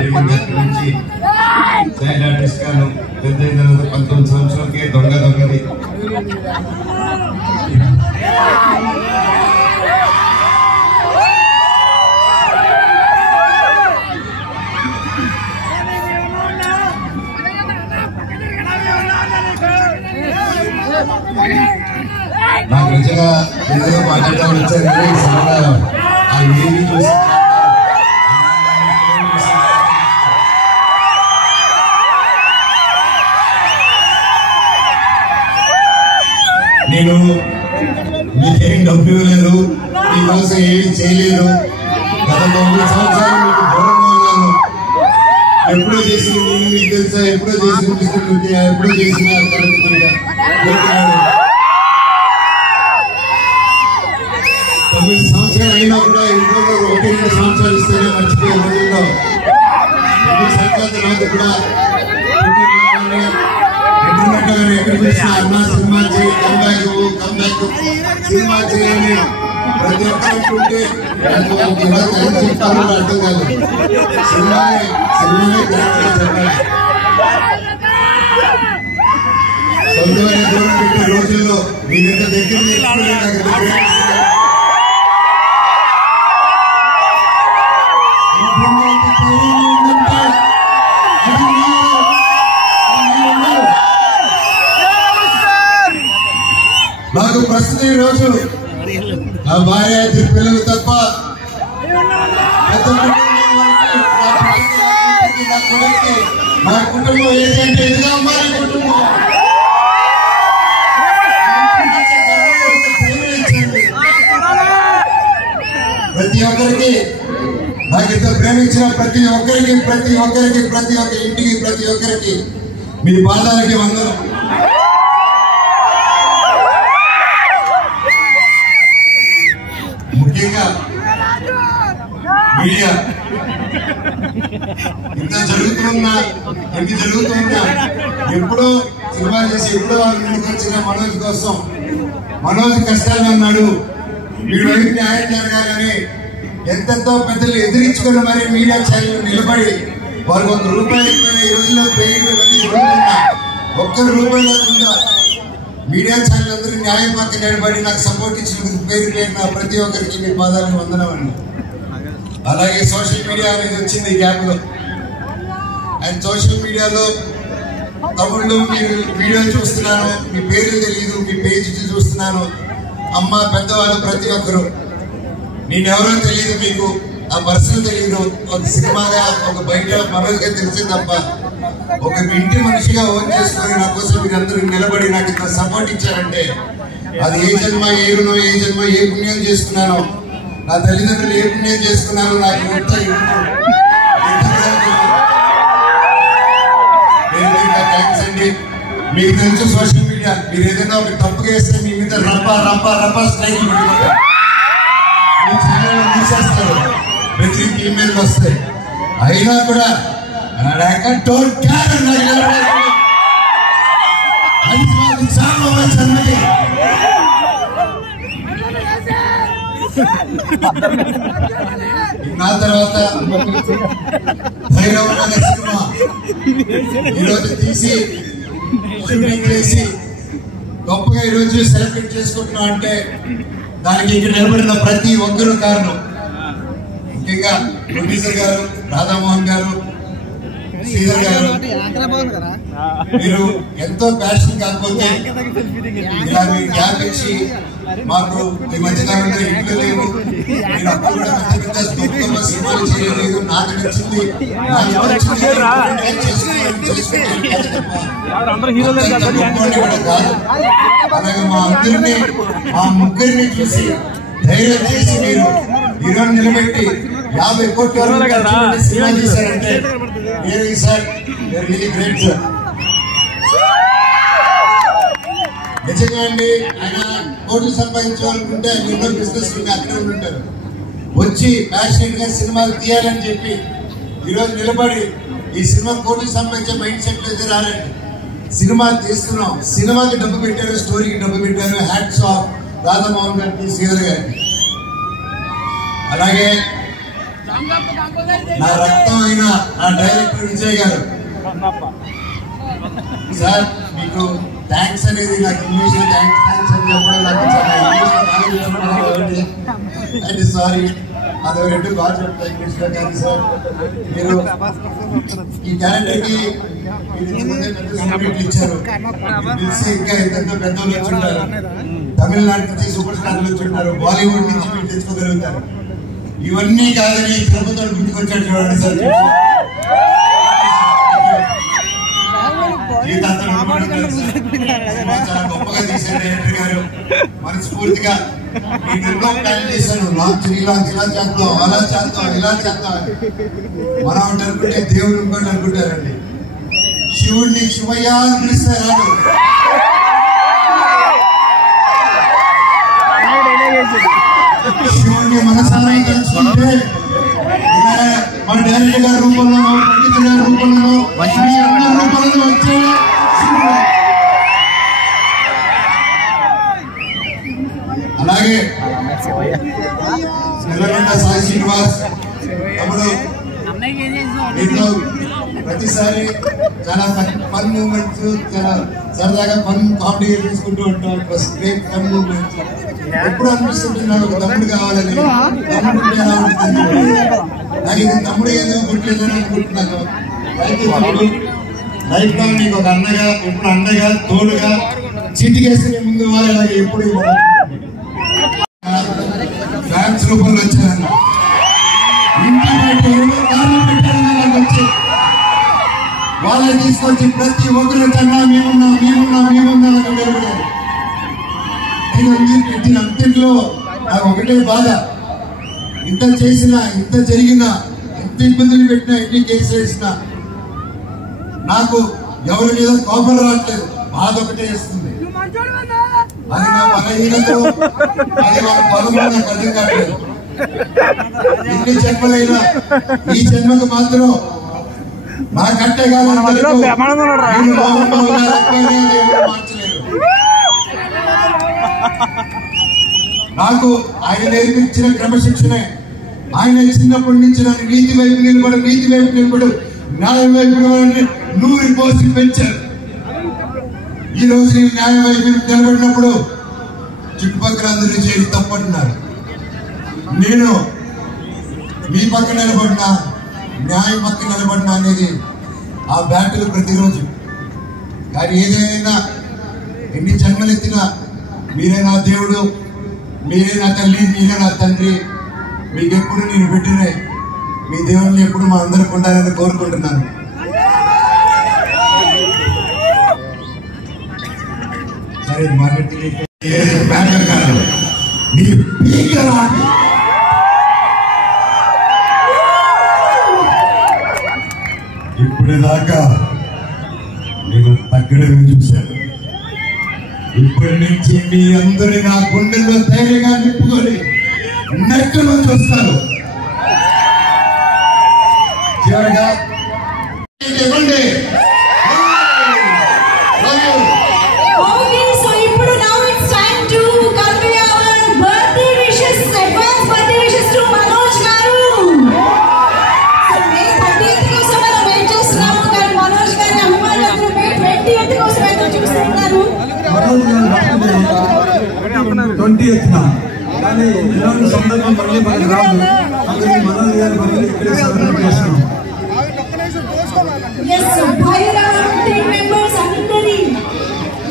జరిగింది. అక్కడి నుంచి చైల్డ్ ఆర్టిస్ట్ గాను పెద్ద 19 సంవత్సరాలకే దొంగది నాకు నిజంగా ఏదో మాట్లాడడం వచ్చారు. ఆ ఏమి చూసి నేను మీకేం డబ్బు ఇవ్వలేదు, మీకోసం ఏమి చేయలేదు. గత 9 సంవత్సరాలు మీకు దూరంగా ఉన్నాను. ఎప్పుడో చేసిన మీకు తెలుసా, ఎప్పుడో చేసిన ఎప్పుడో చేసిన 9 సంవత్సరాలు అయినా కూడా ఇంట్లో 1-2 సంవత్సరాలు ఇస్తేనే మర్చిపోయే రోజుల్లో 9 సంవత్సరాల తర్వాత కూడా ఎక్కడ చూసినా అన్నా సినిమా చేయి, కంబ్యాక్ సినిమా చేయాలని ప్రతి ఒక్కరుంటే చెప్తారు అర్థం కాదు. సినిమానే చెప్పాలి. సొంతమైన దూరం పెట్టే రోజుల్లో మీరెంత దగ్గర నాకు ప్రస్తుతం ఈ రోజు నా భార్య 2 పిల్లలు తప్ప నా కుటుంబం ఏంటంటే ఇదిగా అమ్మాయి కుటుంబం. ప్రతి ఒక్కరికి నాకు ఇంత ప్రేమించిన ప్రతి ఒక్క ఇంటికి ప్రతి ఒక్కరికి మీ పాదాలకి వందనం. ముఖ్యంగా మీడియా ఇంత జరుగుతున్నా ఎప్పుడో సినిమా చేసి ఎప్పుడో వాళ్ళ ముందుకు వచ్చిన మనోజ్ కోసం, మనోజ్ కష్టాలు అన్నాడు, వీడి వైపు న్యాయం జరగాలని ఎంతెంతో పెద్దలు ఎదిరించుకుని మరి మీడియా ఛానల్ నిలబడి వారికి 1 రూపాయి ఎక్కువైనా ఈ రోజుల్లో ఒక్క రూపాయి లేకుండా మీడియా ఛానల్ అందరూ న్యాయం పక్క నిలబడి నాకు సపోర్ట్ ఇచ్చినందుకు పేరు నా ప్రతి ఒక్కరికి మీ పాదాలను వందనమండి. అలాగే సోషల్ మీడియా అనేది వచ్చింది ఈ గ్యాప్ లో. అండ్ సోషల్ మీడియాలో తమిళ్లో మీరు వీడియోలు చూస్తున్నాను, మీ పేర్లు తెలియదు, మీ పేజ్ చూస్తున్నాను. అమ్మ పెద్దవాళ్ళు ప్రతి ఒక్కరు, నేనెవరో తెలియదు, మీకు ఆ పర్సన్ తెలియదు. ఒక సినిమాగా ఒక బయట మనోజ్గా తెలిసింది తప్ప ఒక ఇంటి మనిషిగా ఓన్ చేసుకొని నా కోసం మీరందరూ నిలబడి నాకు ఇంత సపోర్ట్ ఇచ్చారంటే అది ఏ జన్మ ఏ రుణం, ఏ జన్మ ఏ పుణ్యం చేసుకున్నానో, నా తల్లిదండ్రులు ఏ పుణ్యం చేసుకున్నారో నాకు థ్యాంక్స్ అండి. మీకు తెలుసు సోషల్ మీడియా, మీరు ఏదైనా ఒక తప్పుగా వేస్తే మీ మీద రప్ప స్ట్రైక్ మీ ఛానల్ తీసేస్తారు, ప్రతి ఈమెయిల్ వస్తాయి. అయినా కూడా నా తర్వాత భైరవ సినిమా ఈరోజు తీసి షూటింగ్ చేసి గొప్పగా ఈరోజు సెలబ్రేట్ చేసుకుంటున్నాం అంటే దానికి ఇక్కడ నిలబడిన ప్రతి ఒక్కరూ కారణం. ముఖ్యంగా ప్రొడ్యూసర్ గారు, రాధామోహన్ గారు, శ్రీధర్ గారు, మీరు ఎంతో ప్యాషన్. కాకపోతే ఇలా మీరు గ్యాప్ ఇచ్చి మాకు ఈ మధ్యకాలంలో ఇంట్లో లేవు, మీరు అప్పుడు కూడా పెద్ద గొప్ప సినిమాలు చేయలేదు. నాకు నచ్చింది కాదు. అలాగే మా ముగ్గురిని చూసి ధైర్యం చేసి మీరు హీరోని నిలబెట్టి 50 కోట్ల సినిమా చేశారంటే సార్ రియలీ గ్రేట్ సార్. నిజంగా అండి, ఆయన కోట్లు సంపాదించాలనుకుంటే ఆయన ఎన్నో బిజినెస్ అక్కడే ఉంటారు. వచ్చి ప్యాషనెట్ గా సినిమాలు తీయాలని చెప్పి ఈరోజు నిలబడి ఈ సినిమా కోట్లు సంపాదించే మైండ్ సెట్ అయితే రాలండి. సినిమా తీస్తున్నాం, సినిమాకి డబ్బు పెట్టారు, స్టోరీకి డబ్బు పెట్టారు. హ్యాట్స్ ఆఫ్ రాధామోహన్ గారికి, శ్రీధర్ గారికి. అలాగే నా రక్తం అయిన నా డైరెక్టర్ విజయ్ గారు, సార్ మీకు థ్యాంక్స్ అనేది నాకు ఇంగ్లీష్ థ్యాంక్స్ అని చెప్పడం నాకు చాలా సారీ అది రెండు బాగా చెప్తా ఇంగ్లీష్ లో. కానీ సార్ మీరు ఈ క్యారెక్టర్ కి ఇచ్చారు, తెలిసి ఇంకా ఎంతో పెద్దలు వచ్చుంటారు, తమిళనాడు నుంచి సూపర్ స్టార్లు వచ్చుంటారు, బాలీవుడ్ నుంచి మీరు తెచ్చుకోగలుగుతారు. ఇవన్నీ కాదని తిరుపతితో గుర్తుకొచ్చాడు చూడండి సార్. చాలా గొప్పగా తీశారు డైరెక్టర్ గారు. మనస్ఫూర్తిగా నేను ఎన్నో ప్లాన్ చేశాను, లాంచ్ ఇలా చేద్దాం, అలా చేద్దాం, ఇలా చేద్దాం. మనం అనుకుంటే దేవుడు ఇంకోటి అనుకుంటారండి. శివుడిని శివయ్య అని పిలుస్తారు. శివుడిని మనసారా తెలుసుకుంటే మన డైరెక్టర్ గారి రూపంలోనో, పండితుల గారి రూపంలోనో, రూపంలో వచ్చే అలాగే సాయి శ్రీనివాస్ తమ్ముడు దీంట్లో ప్రతిసారి చాలా ఫన్ మూమెంట్స్, చాలా సరదాగా ఫన్ కామెడీ తీసుకుంటూ ఉంటాం. Great fun moments. ఎప్పుడు అనిపిస్తుంటే నాకు ఒక తమ్ముడు కావాలని, తమ్ముడు నాకు ఇది తమ్ముడు ఏదో పుట్టలేదని అనుకుంటున్నాను. అయితే తమ్ముడు లైఫ్ లో నీకు ఒక అన్నగా, ఎప్పుడు అండగా, తోడుగా, చీటికేస్తే ముందు వాళ్ళకి ఎప్పుడు ఫ్యాన్స్ రూపంలో వచ్చారన్న ఇంటి బయట ఏమో కారణం పెట్టారన్న వచ్చి వాళ్ళని తీసుకొచ్చి ప్రతి ఒక్కరి కన్నా మేమున్నాం అని నిలబడారు. దీని అంతట్లో నాకు ఒకటే బాధ, ఇంత చేసినా, ఇంత జరిగినా, ఎంత ఇబ్బందులు పెట్టినా, ఎన్ని కేసులు వేసినా నాకు ఎవరి మీద కోపం రావట్లేదు, బాధ ఒకటే వేస్తుంది. అది నా బలహీనతో, అది నా బలమో నాకు అర్థం కావట్లేదు. ఎన్ని జన్మలైనా ఈ జన్మకు మాత్రం నా కట్టే కాలం మార్చలేదు. నాకు ఆయన నేర్పించిన క్రమశిక్షణే, ఆయన చిన్నప్పటి నుంచి నన్ను నీతి వైపు నిలబడు, న్యాయం వైపు 100 పోస్టులు పెంచారు. ఈ రోజు నేను న్యాయం వైపు నిలబడినప్పుడు చుట్టుపక్కల అందరూ చేసి తప్పంటున్నారు. నేను మీ పక్క నిలబడినా, న్యాయం పక్క నిలబడినా అనేది ఆ బ్యాటిల్ ప్రతిరోజు. కానీ ఏదైనా ఎన్ని జన్మలెత్తినా మీరే నా దేవుడు, మీరే నా తల్లి, మీరే నా తండ్రి. మీకు ఎప్పుడు నేను పెట్టినే మీ దేవుడిని ఎప్పుడు మా అందరికి ఉండాలని కోరుకుంటున్నాను. సరే ఇప్పుడు దాకా నేను తగ్గడం చూశాను. ఇప్పటి నుంచి మీ అందరి నా గుండెల్లో ధైర్యంగా నింపుకొని నెక్కలో చూస్తారు. చివరిగా ఇవ్వండి. కానీ ఇలాంటి సందర్భం మళ్ళీ మనకి రాదు. అందుకే మనోజ్ గారి బదులు ఇక్కడే సెలబ్రేట్ చేస్తున్నాం.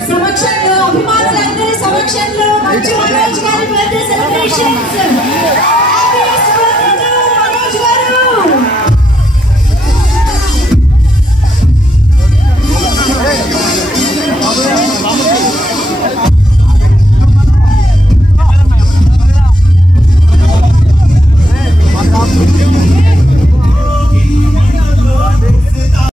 సమక్షంలో, అభిమానులందరి సమక్షంలో మంచి మనోజ్ గారి బర్త్డే సెలబ్రేషన్స్.